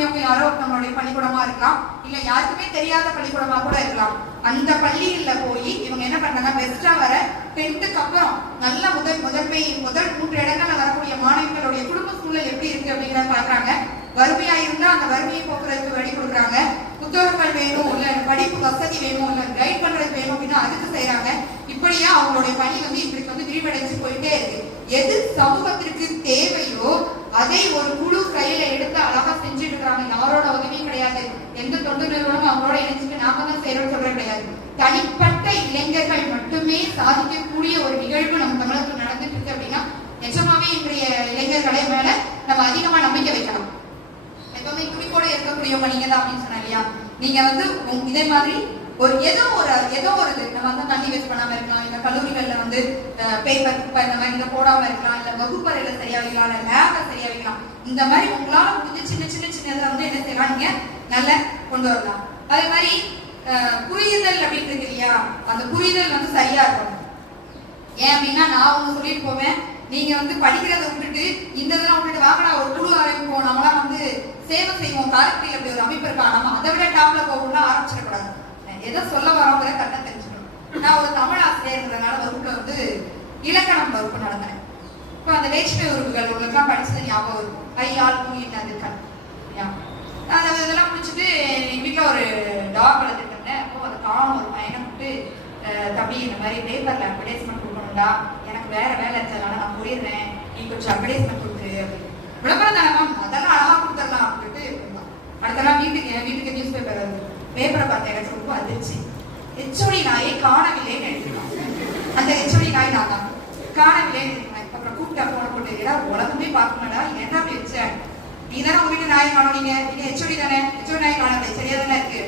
இருக்கக்கூடியவங்க யாரோ நம்மளுடைய பள்ளிக்கூடமா இருக்கலாம். இல்ல யாருக்குமே தெரியாத பள்ளிக்கூடமா கூட இருக்கலாம். அந்த பள்ளியில போய் இவங்க என்ன பண்றாங்க? பெஸ்டா வர டென்த்துக்கு அப்புறம் நல்ல முதல் முதன்மை முதல் மூன்று இடங்கள்ல வரக்கூடிய மாணவிகளுடைய குடும்ப சூழல் எப்படி இருக்கு அப்படிங்கிறத பாக்குறாங்க வறுமையா இருந்தா அந்த வறுமையை போக்குறதுக்கு வழி கொடுக்குறாங்க. புத்தகங்கள் வேணும் இல்ல படிப்பு வசதி வேணும் இல்ல கைட் பண்றது வேணும் அப்படின்னா அதுக்கு செய்யறாங்க. இப்படியே அவங்களுடைய பணி வந்து இப்படி வந்து விரிவடைஞ்சு போயிட்டே இருக்கு. எது சமூகத்திற்கு தேவையோ அதை ஒரு குழு கையில எடுத்து அழகா செஞ்சுட்டு இருக்காங்க யாரோட உதவியும் கிடையாது. எந்த தொண்டு நிறுவனமும் அவங்களோட இணைஞ்சுட்டு நாம தான் செய்யறோம்னு சொல்ற கிடையாது. தனிப்பட்ட இளைஞர்கள் மட்டுமே சாதிக்கக்கூடிய ஒரு நிகழ்வு நம்ம தமிழகத்தில் நடந்துட்டு இருக்கு அப்படின்னா நிஜமாவே இன்றைய இளைஞர்களை மேல நம்ம அதிகமா நம்பிக்கை வைக்கலாம் எப்பவுமே குறிக்கோட இருக்கக்கூடியவங்க நீங்க தான் அப்படின்னு சொன்னா இல்லையா? நீங்க வந்து இதே மாதிரி ஒரு ஏதோ ஒரு ஏதோ ஒரு இது. நம்ம வந்து தண்ணி வேஸ்ட் பண்ணாம இருக்கலாம். இல்ல கல்லூரிகள்ல வந்து பேப்பர் குப்பை இந்த மாதிரி இதை போடாம இருக்கலாம். இல்ல வகுப்பறையில சரியா வைக்கலாம் இல்ல லேப்ல சரியா வைக்கலாம் இந்த மாதிரி உங்களால முடிஞ்ச சின்ன சின்ன சின்னதை வந்து என்ன செய்யலாம்? நீங்க நல்லா கொண்டு வரலாம். அதே மாதிரி புரிதல் புரியுதல் அப்படின்னு இருக்கு இல்லையா? அந்த புரிதல் வந்து சரியா இருக்கணும். ஏன் அப்படின்னா நான் ஒண்ணு சொல்லிட்டு போவேன். நீங்க வந்து படிக்கிறத விட்டுட்டு இந்த இதெல்லாம் விட்டுட்டு வாங்கடா ஒரு குழு ஆரம்பிப்போம். நம்மளாம் வந்து சேவை செய்வோம். காலத்தில் அப்படி ஒரு அமைப்பு இருக்கா? நம்ம அதை விட டாப்ல போகணும்னா ஆரம்பிச்சிடக்கூடாது. எதை சொல்ல வரோங்கிற கரெக்டாக தெரிஞ்சுக்கணும் நான் ஒரு தமிழ் ஆசிரியர்ன்றதுனால வகுப்புல வந்து இலக்கணம் வகுப்பு நடந்தேன் இப்போ அந்த வேஷ்மை உறுப்புகள் உங்களுக்குலாம் படிச்சது ஞாபகம் இருக்கும். ஐ ஆள் மூயின் அது கண். அந்த இதெல்லாம் முடிச்சுட்டு எங்கள் வீட்டில் ஒரு டாக் வளர்த்துட்டு இருந்தேன். அப்போ அந்த காலம் ஒரு பையனை விட்டு தம்பி இந்த மாதிரி பேப்பரில் அட்வர்டைஸ்மெண்ட் கொடுக்கணும்டா. எனக்கு வேற வேலை இருந்ததுனால நான் போயிடுறேன். நீ கொஞ்சம் அட்வர்டைஸ்மெண்ட் கொடுத்து அப்படின்னு. விளம்பரம் தானே மேம் அதெல்லாம் அழகா கொடுத்துடலாம் அப்படின்ட்டு அடுத்த நாள் வீட்டுக்கு என் வீட்டுக்கு நியூஸ் பேப்பர் வருது பேப்பரை பார்த்த எனக்கு ரொம்ப அதிர்ச்சி. ஹெச்ஓடி நாயை காணவில்லைன்னு எழுதிருக்கான் அந்த ஹெச்ஓடி நாய் நான் தான். காணவில்லைன்னு அப்புறம் கூப்பிட்டா போன போட்டு ஏடா உலகமே பார்க்கணும்டா. என்ன அப்படி வச்சேன் நீ தானே உங்க வீட்டு நாயை காணும் நீங்க. ஹெச்ஓடி தானே? ஹெச்ஓடி நாய் காணல சரியா தானே இருக்கு?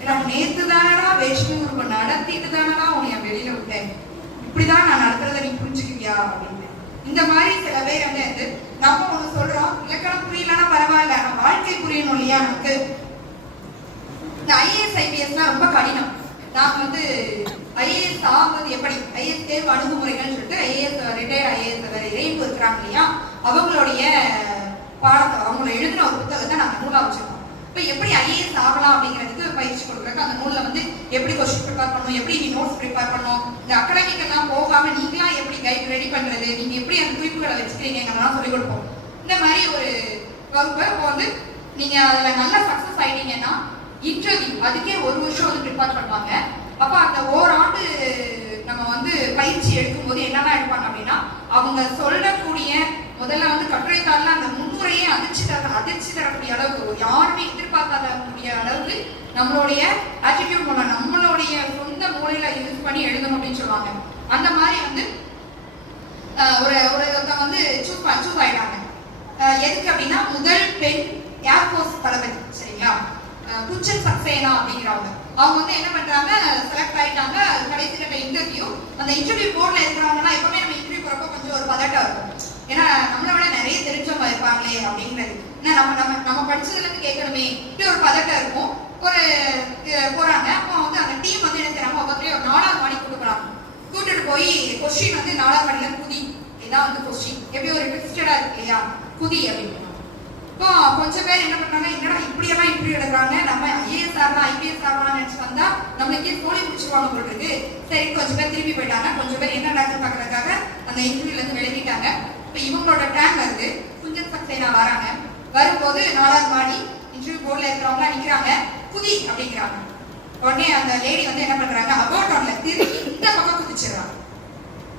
ஏன்னா நேத்து தானடா வேஷ்மி உருவம் நடத்திட்டு தானடா உன்னை வெளியில விட்டேன். இப்படிதான் நான் நடத்துறதை நீ புரிஞ்சுக்குவியா? அப்படின்னு இந்த மாதிரி சில பேர் வந்து வந்து நம்ம ஒண்ணு சொல்றோம் இலக்கணம் புரியலன்னா பரவாயில்ல. நம்ம வாழ்க்கை புரியணும் இல்லையா நமக்கு? இந்த ஐஏஎஸ் ஐபிஎஸ்னா ரொம்ப கடினம். நான் வந்து ஐஏஎஸ் ஆகுவது எப்படி? ஐஏஎஸ் தேர்வு அணுகுமுறைகள் சொல்லிட்டு ஐஏஎஸ் ரிட்டையர்ட் ஐஏஎஸ் இறைப்பு இருக்கிறாங்க இல்லையா? அவங்களுடைய பாடத்தை அவங்கள எழுதின ஒரு புத்தகத்தை நாங்கள் நூலா வச்சிருக்கோம். இப்போ எப்படி ஐஏஎஸ் ஆகலாம் அப்படிங்கிறதுக்கு பயிற்சி கொடுக்குறதுக்கு அந்த நூல்ல வந்து எப்படி கொஸ்டின் ப்ரிப்பேர் பண்ணணும்? எப்படி நீ நோட்ஸ் ப்ரிப்பேர் பண்ணணும்? இந்த அகடமிக் எல்லாம் போகாம நீங்களா எப்படி கைட் ரெடி பண்றது? நீங்க எப்படி அந்த குறிப்புகளை வச்சுக்கிறீங்கிறதெல்லாம் சொல்லிக் கொடுப்போம். இந்த மாதிரி ஒரு வகுப்பு இப்போ வந்து நீங்க அதுல நல்லா சக்சஸ் ஆயிட்டீங்கன்னா இன்டர்வியூ அதுக்கே ஒரு வருஷம் வந்து ப்ரிப்பேர் பண்ணுவாங்க. அப்ப அந்த ஓராண்டு நம்ம வந்து பயிற்சி எடுக்கும்போது என்னெல்லாம் எடுப்பாங்க அப்படின்னா அவங்க சொல்லக்கூடிய முதல்ல வந்து கட்டுரைத்தாளில் அந்த முன்னுரையே அதிர்ச்சி தர அதிர்ச்சி தரக்கூடிய அளவுக்கு யாருமே எதிர்பார்க்காத கூடிய அளவுக்கு நம்மளுடைய ஆட்டிடியூட் மூலம் நம்மளுடைய சொந்த மூலையில யூஸ் பண்ணி எழுதணும் அப்படின்னு சொல்லுவாங்க. அந்த மாதிரி வந்து ஒரு ஒரு ஒருத்தவங்க வந்து சூப் சூப் ஆயிட்டாங்க எதுக்கு அப்படின்னா முதல் பெண் ஏர்ஃபோர்ஸ் தளபதி சரிங்களா? குச்சன் சக்சேனா அப்படிங்கிறவங்க. அவங்க வந்து என்ன பண்றாங்க செலக்ட் ஆயிட்டாங்க கடைசி கட்ட இன்டர்வியூ அந்த இன்டர்வியூ போர்டில் இருக்கிறவங்கலாம் எப்பவுமே நம்ம இன்டர்வியூ போறப்ப கொஞ்சம் ஒரு பதட்டம் இருக்கும். ஏன்னா நம்மளை விட நிறைய தெரிஞ்சவங்க இருப்பாங்களே அப்படிங்கிறது. ஏன்னா நம்ம நம்ம நம்ம படிச்சதுலேருந்து கேட்கணுமே. இப்படி ஒரு பதட்டம் இருக்கும். ஒரு போறாங்க. அப்போ வந்து அந்த டீம் வந்து என்ன செய்யறாங்க ஒவ்வொருத்தரையும் ஒரு நாலாவது மணி கொடுக்குறாங்க கூட்டிட்டு போய் கொஸ்டின் வந்து நாலாவது மணில குதி. இதான் வந்து கொஸ்டின் எப்படி ஒரு ட்விஸ்டடா இருக்கு இல்லையா? குதி அப்படின்னு. இப்போ கொஞ்சம் பேர் என்ன பண்றாங்க என்னடா இப்படியெல்லாம் இப்படி எடுக்கிறாங்க நம்ம ஐஏஎஸ் ஆகலாம் ஐபிஎஸ் ஆகலாம் நினைச்சு வந்தா நம்மளுக்கே தோழி பிடிச்சிருவாங்க போல இருக்கு. சரி கொஞ்சம் பேர் திரும்பி போயிட்டாங்க. கொஞ்சம் பேர் என்ன நடக்குது பாக்குறதுக்காக அந்த இன்டர்வியூல இருந்து விலகிட்டாங்க. இப்போ இவங்களோட டேம் வருது. குஞ்சன் சக்சேனா வராங்க. வரும்போது நாலாவது மாடி இன்டர்வியூ போர்டில் இருக்கிறவங்க நிக்கிறாங்க. குதி அப்படிங்கிறாங்க. உடனே அந்த லேடி வந்து என்ன பண்றாங்க? அபவுட் ஒன்ல திரும்பி இந்த பக்கம் குதிச்சிடறாங்க.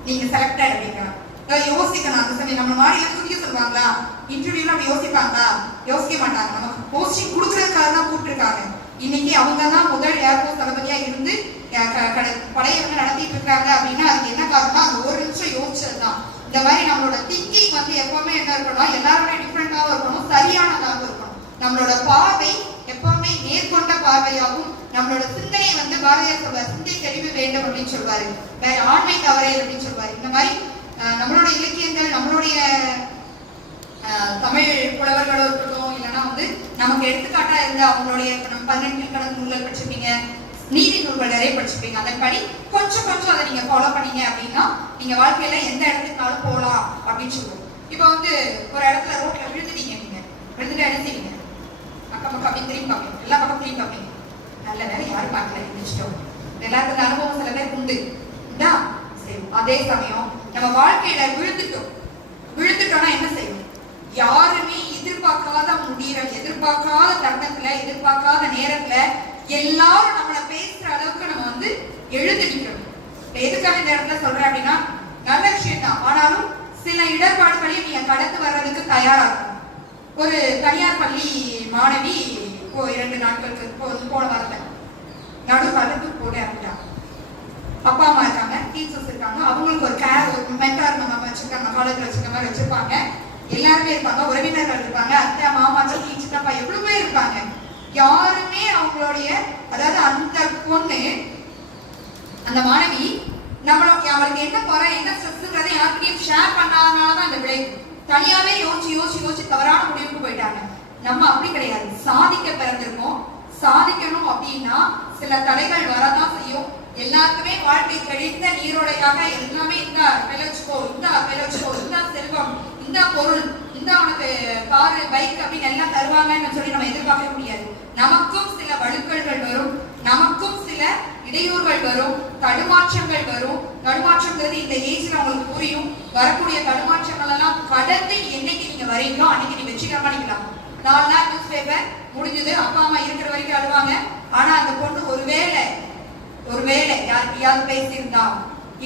நீங்க செலக்டட் அப்படிங்கிறாங்க யோசிக்கணும். அந்த சமயம் நம்ம மாடியில குதிக்க சொல்லுவாங்களா? இன்டர்வியூல அப்படி யோசிப்பாங்களா? யோசிக்க மாட்டாங்க. நமக்கு போஸ்டிங் கொடுக்கறதுக்காக தான் கூப்பிட்டுருக்காங்க. இன்னைக்கு அவங்க தான் முதல் ஏர்போர்ட் தளபதியா இருந்து க- கட- படையை வந்து நடத்திட்டு இருக்காங்க அப்படின்னா அதுக்கு என்ன காரணம் அந்த ஒரு நிமிஷம் யோசிச்சது தான் இந்த மாதிரி நம்மளோட திங்கிங் வந்து எப்பவுமே என்ன இருக்கணும் எல்லாருமே டிஃப்ரெண்டாகவும் இருக்கணும் சரியானதாகவும் இருக்கணும். நம்மளோட பார்வை எப்பவுமே நேர்கொண்ட பார்வையாகவும் நம்மளோட சிந்தனை வந்து பாரதியார் சொல்வார் சிந்தை தெளிவு வேண்டும் அப்படின்னு சொல்வாரு. வேற ஆண்மை தவறேல் அப்படின்னு சொல்வாரு. இந்த மாதிரி நம்மளோட இலக்கியங்கள் நம்மளுடைய தமிழ் புலவர்களோ இருக்கட்டும் இல்லைன்னா வந்து நமக்கு எடுத்துக்காட்டா இருந்த அவங்களுடைய இப்ப நம்ம பதினெட்டு கணக்கு நூல்கள் படிச்சிருப்பீங்க. நீதி நூல்கள் நிறைய படிச்சிருப்பீங்க. அதன்படி கொஞ்சம் கொஞ்சம் அதை நீங்க ஃபாலோ பண்ணீங்க அப்படின்னா நீங்க வாழ்க்கையில எந்த இடத்துக்குனாலும் போகலாம் அப்படின்னு சொல்லுவோம். இப்போ வந்து ஒரு இடத்துல ரோட்ல விழுந்துட்டீங்க நீங்க. விழுந்துட்டு என்ன செய்வீங்க? திரும்பி பார்ப்பீங்க. எல்லா பக்கம் திரும்பி பார்ப்பீங்க. நல்ல வேலை யாரும் பார்க்கல நினைச்சிட்டோம் எல்லாத்துக்கும் அனுபவம் சில பேர் உண்டு. சரி அதே சமயம் நம்ம வாழ்க்கையில விழுந்துட்டோம். விழுந்துட்டோம்னா என்ன யாருமே எதிர்பார்க்காத முடிகிற எதிர்பார்க்காத தருணத்துல எதிர்பார்க்காத நேரத்துல எல்லாரும் நம்மள பேசுற அளவுக்கு நம்ம வந்து எழுந்து நிற்கணும் எதுக்காக இந்த இடத்துல சொல்றேன் அப்படின்னா நல்ல விஷயம் தான் ஆனாலும் சில இடர்பாடுகளையும் நீங்க கடந்து வர்றதுக்கு தயாரா ஒரு தனியார் பள்ளி மாணவி இப்போ இரண்டு நாட்களுக்கு இப்போ வந்து போன வரல நடு கலந்து போட அப்படின்னா அப்பா அம்மா இருக்காங்க டீச்சர்ஸ் இருக்காங்க. அவங்களுக்கு ஒரு கேர் ஒரு மென்டார் நம்ம வச்சிருக்காங்க காலேஜ்ல வச்சிருக்க மாதிரி வச்சிருப்பாங்க. எல்லாருமே இருப்பாங்க உறவினர்கள் இருப்பாங்க அத்தை மாமா சித்தி சித்தப்பா எவ்வளவு பேர் இருப்பாங்க. யாருமே அவங்களுடைய அதாவது அந்த பொண்ணு அந்த மாணவி நம்மள அவளுக்கு என்ன குறை என்ன ஸ்ட்ரெஸ்ங்கிறத யாருக்கிட்டையும் ஷேர் பண்ணாதனால தான் இந்த விளைவு தனியாவே யோசிச்சு யோசிச்சு யோசிச்சு தவறான முடிவுக்கு போயிட்டாங்க. நம்ம அப்படி கிடையாது. சாதிக்க பிறந்திருக்கோம். சாதிக்கணும் அப்படின்னா சில தடைகள் வரதான் செய்யும். எல்லாருக்குமே வாழ்க்கை கழித்த நீரோடையாக எல்லாமே இந்த விளைச்சுக்கோ இந்த விளைச்சுக்கோ இந்த செல்வம். இந்த பொருள் இந்த உனக்கு காரு பைக் அப்படின்னு எல்லாம் தருவாங்கன்னு சொல்லி நம்ம எதிர்பார்க்க முடியாது. நமக்கும் சில வழுக்கல்கள் வரும் நமக்கும் சில இடையூறுகள் வரும் தடுமாற்றங்கள் வரும். தடுமாற்றங்கிறது இந்த ஏஜ்ல உங்களுக்கு புரியும். வரக்கூடிய தடுமாற்றங்கள் எல்லாம் கடந்து என்னைக்கு நீங்க வரீங்களோ அன்னைக்கு நீங்க வெற்றிகரமா நிக்கலாம் நாலு நாள் நியூஸ் பேப்பர் முடிஞ்சது அப்பா அம்மா இருக்கிற வரைக்கும் அழுவாங்க. ஆனா அந்த பொண்ணு ஒருவேளை ஒருவேளை யார்கிட்டயாவது பேசியிருந்தா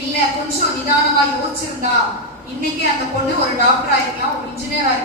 இல்ல கொஞ்சம் நிதானமா யோசிச்சிருந்தா இன்னைக்கு அந்த பொண்ணு ஒரு டாக்டர் ஆயிருக்கலாம் ஒரு இன்ஜினியர் ஆயிருக்கலாம்